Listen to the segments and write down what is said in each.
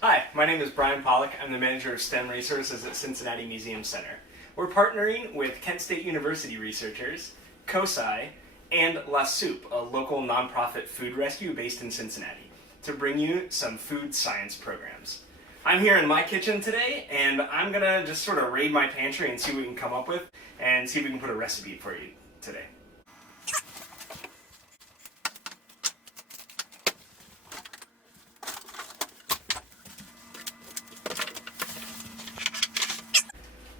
Hi, my name is Brian Pollock. I'm the manager of STEM resources at Cincinnati Museum Center. We're partnering with Kent State University researchers, COSI, and La Soup, a local nonprofit food rescue based in Cincinnati, to bring you some food science programs. I'm here in my kitchen today, and I'm gonna just sort of raid my pantry and see what we can come up with, and see if we can put a recipe for you today.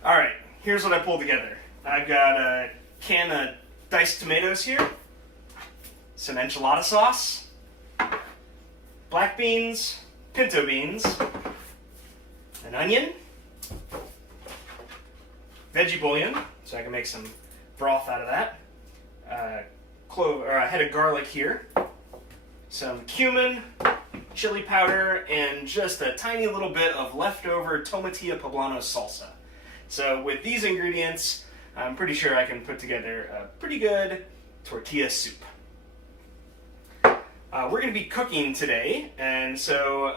Alright, here's what I pulled together. I've got a can of diced tomatoes here, some enchilada sauce, black beans, pinto beans, an onion, veggie bouillon, so I can make some broth out of that, a head of garlic here, some cumin, chili powder, and just a tiny little bit of leftover Tortilla poblano salsa. So with these ingredients, I'm pretty sure I can put together a pretty good tortilla soup. We're going to be cooking today, and so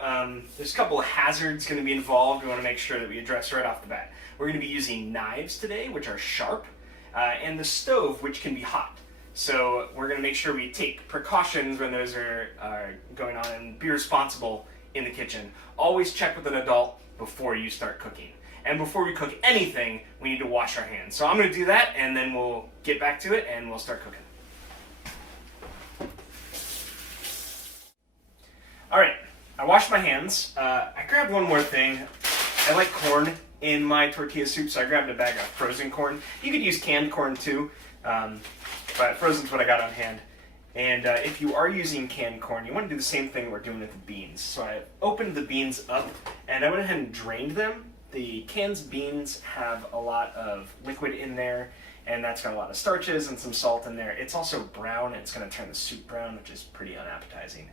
there's a couple of hazards going to be involved we want to make sure that we address right off the bat. We're going to be using knives today, which are sharp, and the stove, which can be hot. So we're going to make sure we take precautions when those are going on and be responsible in the kitchen. Always check with an adult before you start cooking. And before we cook anything, we need to wash our hands. So I'm going to do that, and then we'll get back to it, and we'll start cooking. All right, I washed my hands. I grabbed one more thing. I like corn in my tortilla soup, so I grabbed a bag of frozen corn. You could use canned corn too, but frozen's what I got on hand. And if you are using canned corn, you want to do the same thing we're doing with the beans. So I opened the beans up, and I went ahead and drained them. The canned beans have a lot of liquid in there, and that's got a lot of starches and some salt in there. It's also brown, and it's going to turn the soup brown, which is pretty unappetizing.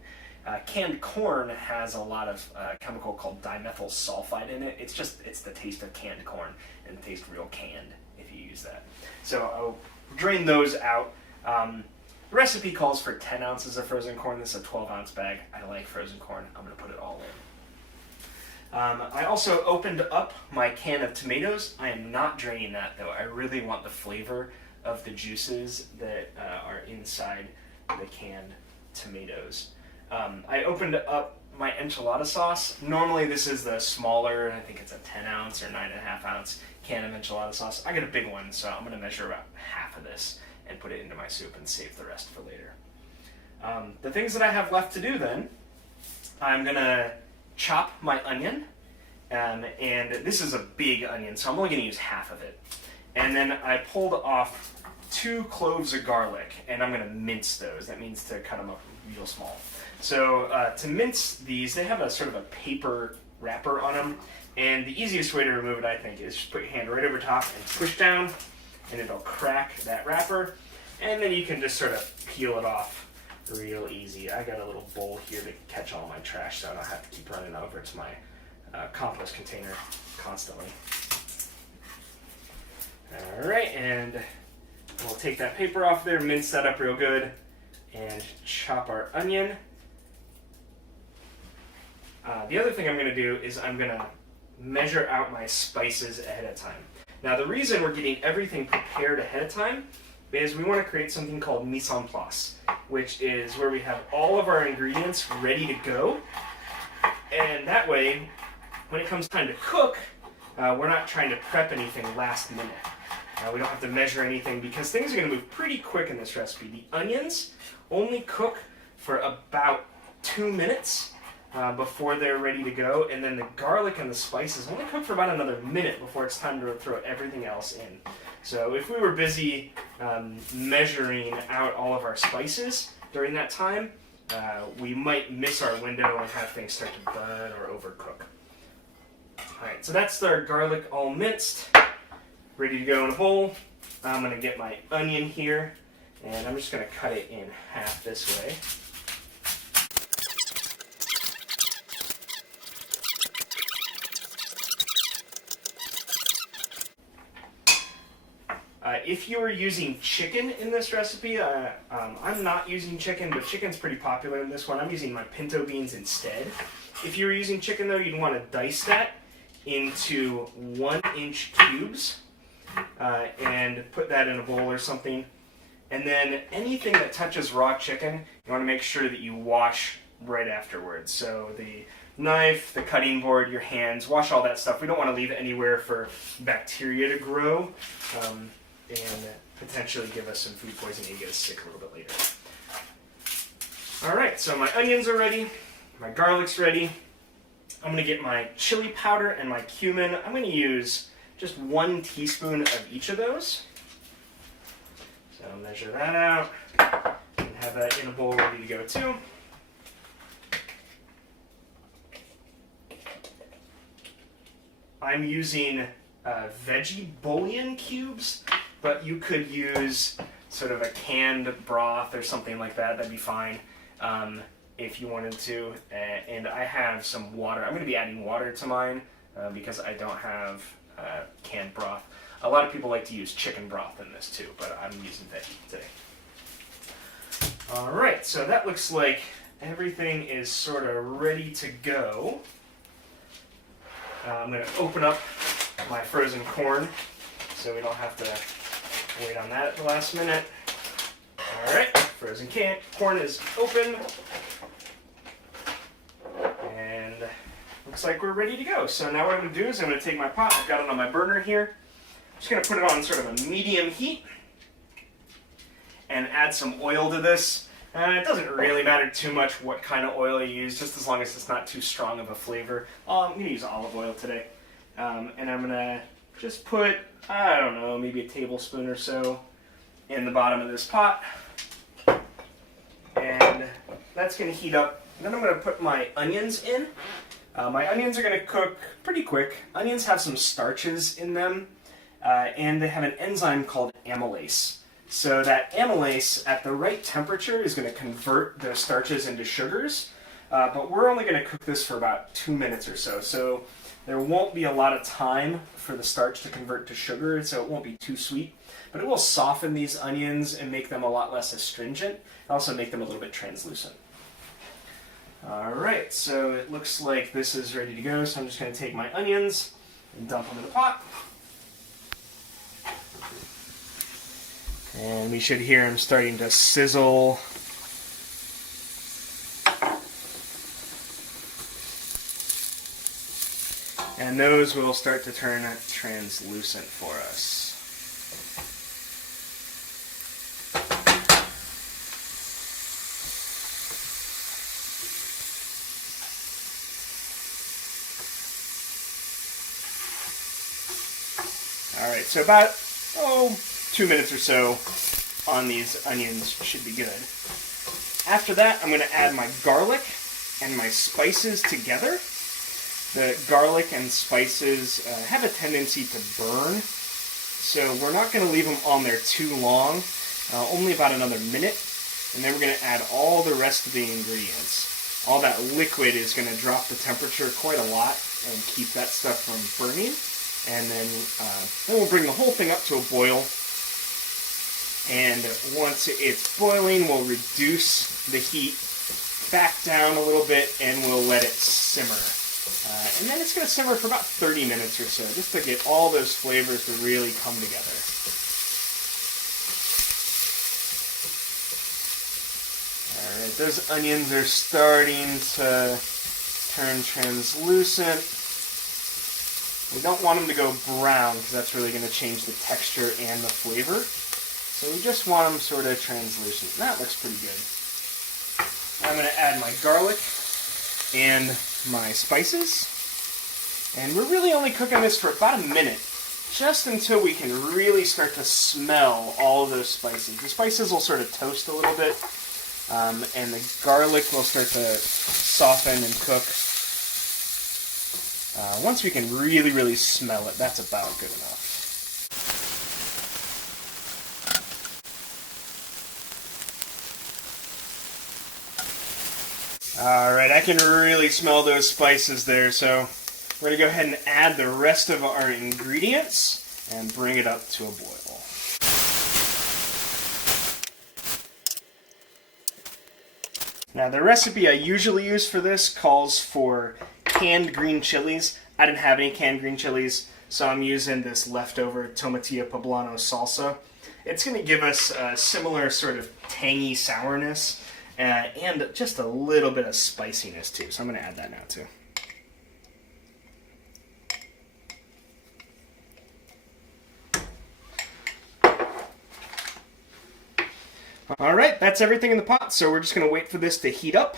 Canned corn has a lot of chemical called dimethyl sulfide in it. It's the taste of canned corn, and it tastes real canned if you use that. So I'll drain those out. The recipe calls for 10 ounces of frozen corn. This is a 12-ounce bag. I like frozen corn. I'm going to put it all in. I also opened up my can of tomatoes. I am not draining that though. I really want the flavor of the juices that are inside the canned tomatoes. I opened up my enchilada sauce. Normally this is the smaller, I think it's a 10 ounce or 9.5 ounce can of enchilada sauce. I got a big one, so I'm going to measure about half of this and put it into my soup and save the rest for later. The things that I have left to do then, I'm going to chop my onion, and this is a big onion, so I'm only going to use half of it. And then I pulled off 2 cloves of garlic, and I'm going to mince those. That means to cut them up real small. So to mince these, they have a sort of a paper wrapper on them, and the easiest way to remove it, I think, is just put your hand right over top and push down, and it'll crack that wrapper, and then you can just sort of peel it off real easy. I got a little bowl here to catch all my trash, so I don't have to keep running over to my compost container constantly. Alright, and we'll take that paper off there, mince that up real good, and chop our onion. The other thing I'm going to do is I'm going to measure out my spices ahead of time. Now the reason we're getting everything prepared ahead of time is we want to create something called mise en place, which is where we have all of our ingredients ready to go, and that way when it comes time to cook, we're not trying to prep anything last minute. We don't have to measure anything because things are going to move pretty quick in this recipe. The onions only cook for about 2 minutes before they're ready to go, and then the garlic and the spices only cook for about another minute before it's time to throw everything else in. So if we were busy measuring out all of our spices during that time, we might miss our window and have things start to burn or overcook. Alright, so that's our garlic all minced, ready to go in a bowl. I'm going to get my onion here, and I'm just going to cut it in half this way. If you are using chicken in this recipe, I'm not using chicken, but chicken's pretty popular in this one. I'm using my pinto beans instead. If you were using chicken though, you'd want to dice that into 1-inch cubes and put that in a bowl or something. And then anything that touches raw chicken, you want to make sure that you wash right afterwards. So the knife, the cutting board, your hands, wash all that stuff. We don't want to leave it anywhere for bacteria to grow and potentially give us some food poisoning and get us sick a little bit later. Alright, so my onions are ready, my garlic's ready. I'm going to get my chili powder and my cumin. I'm going to use just 1 teaspoon of each of those. So I'll measure that out and have that in a bowl ready to go too. I'm using veggie bouillon cubes, but you could use sort of a canned broth or something like that. That'd be fine if you wanted to. And I have some water. I'm going to be adding water to mine because I don't have canned broth. A lot of people like to use chicken broth in this too, but I'm using veggie today. Alright, so that looks like everything is sort of ready to go. I'm going to open up my frozen corn so we don't have to wait on that at the last minute. Alright, frozen corn is open. And looks like we're ready to go. So now what I'm going to do is I'm going to take my pot, I've got it on my burner here. I'm just going to put it on sort of a medium heat and add some oil to this. It doesn't really matter too much what kind of oil you use, just as long as it's not too strong of a flavor. I'm going to use olive oil today. And I'm going to just put, I don't know, maybe a tablespoon or so in the bottom of this pot. And that's going to heat up. And then I'm going to put my onions in. My onions are going to cook pretty quick. Onions have some starches in them, and they have an enzyme called amylase. So that amylase at the right temperature is going to convert those starches into sugars, but we're only going to cook this for about 2 minutes or so. So there won't be a lot of time for the starch to convert to sugar, so it won't be too sweet. But it will soften these onions and make them a lot less astringent, and also make them a little bit translucent. Alright, so it looks like this is ready to go, so I'm just going to take my onions and dump them in the pot. And we should hear them starting to sizzle. And those will start to turn translucent for us. Alright, so about, 2 minutes or so on these onions should be good. After that, I'm going to add my garlic and my spices together. The garlic and spices have a tendency to burn, so we're not going to leave them on there too long, only about another minute, and then we're going to add all the rest of the ingredients. All that liquid is going to drop the temperature quite a lot and keep that stuff from burning, and then we'll bring the whole thing up to a boil. And once it's boiling, we'll reduce the heat back down a little bit and we'll let it simmer. And then it's going to simmer for about 30 minutes or so, just to get all those flavors to really come together. Alright, those onions are starting to turn translucent. We don't want them to go brown because that's really going to change the texture and the flavor. So we just want them sort of translucent. That looks pretty good. I'm going to add my garlic and my spices. And we're really only cooking this for about a minute, just until we can really start to smell all of those spices. The spices will sort of toast a little bit, and the garlic will start to soften and cook. Once we can really, really smell it, that's about good enough. Alright, I can really smell those spices there, so we're going to go ahead and add the rest of our ingredients and bring it up to a boil. Now the recipe I usually use for this calls for canned green chilies. I didn't have any canned green chilies, so I'm using this leftover Tortilla poblano salsa. It's going to give us a similar sort of tangy sourness and just a little bit of spiciness too. So I'm going to add that now too. All right, that's everything in the pot. So we're just going to wait for this to heat up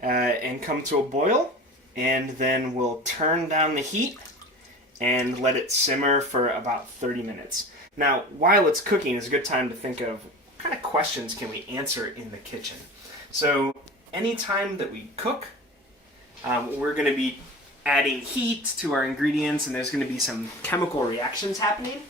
and come to a boil. And then we'll turn down the heat and let it simmer for about 30 minutes. Now, while it's cooking, is a good time to think of what kind of questions can we answer in the kitchen. So anytime that we cook, we're going to be adding heat to our ingredients, and there's going to be some chemical reactions happening.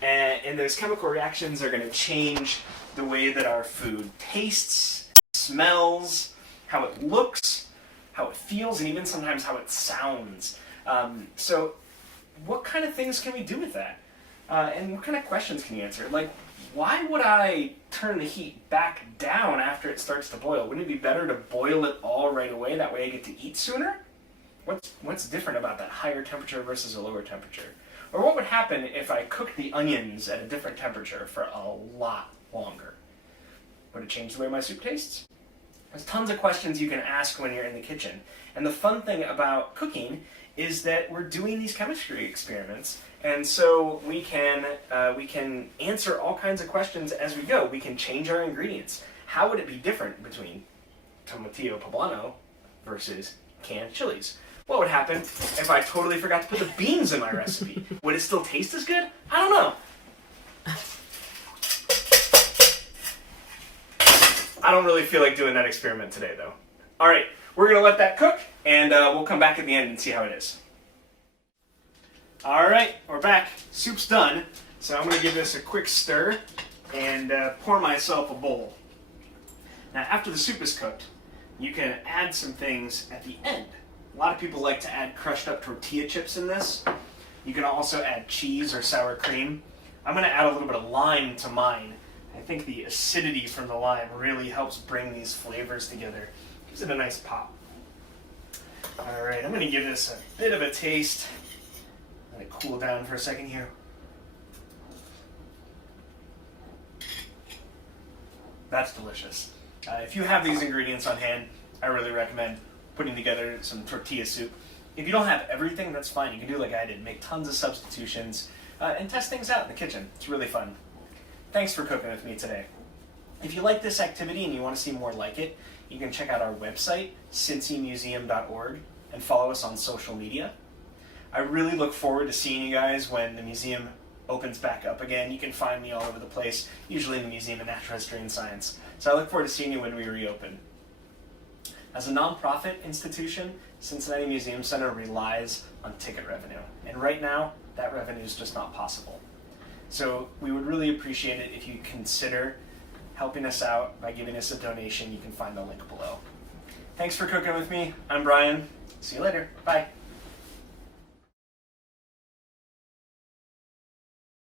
And those chemical reactions are going to change the way that our food tastes, smells, how it looks, how it feels, and even sometimes how it sounds. So what kind of things can we do with that? And what kind of questions can you answer? Like, why would I turn the heat back down after it starts to boil? Wouldn't it be better to boil it all right away? That way I get to eat sooner? What's different about that higher temperature versus a lower temperature? Or what would happen if I cooked the onions at a different temperature for a lot longer? Would it change the way my soup tastes? There's tons of questions you can ask when you're in the kitchen. And the fun thing about cooking is that we're doing these chemistry experiments, and so we can answer all kinds of questions as we go. We can change our ingredients. How would it be different between tomatillo poblano versus canned chilies? What would happen if I totally forgot to put the beans in my recipe? Would it still taste as good? I don't know. I don't really feel like doing that experiment today, though. All right, we're going to let that cook, and we'll come back at the end and see how it is. All right, we're back. Soup's done, so I'm going to give this a quick stir and pour myself a bowl. Now, after the soup is cooked, you can add some things at the end. A lot of people like to add crushed up tortilla chips in this. You can also add cheese or sour cream. I'm going to add a little bit of lime to mine. I think the acidity from the lime really helps bring these flavors together. Gives it a nice pop. All right, I'm going to give this a bit of a taste. Let it cool down for a second here. That's delicious. If you have these ingredients on hand, I really recommend putting together some tortilla soup. If you don't have everything, that's fine. You can do like I did, make tons of substitutions, and test things out in the kitchen. It's really fun. Thanks for cooking with me today. If you like this activity and you want to see more like it, you can check out our website, cincymuseum.org, and follow us on social media. I really look forward to seeing you guys when the museum opens back up again. You can find me all over the place, usually in the Museum of Natural History and Science. So I look forward to seeing you when we reopen. As a nonprofit institution, Cincinnati Museum Center relies on ticket revenue. And right now, that revenue is just not possible. So we would really appreciate it if you consider helping us out by giving us a donation. You can find the link below. Thanks for cooking with me. I'm Brian. See you later. Bye.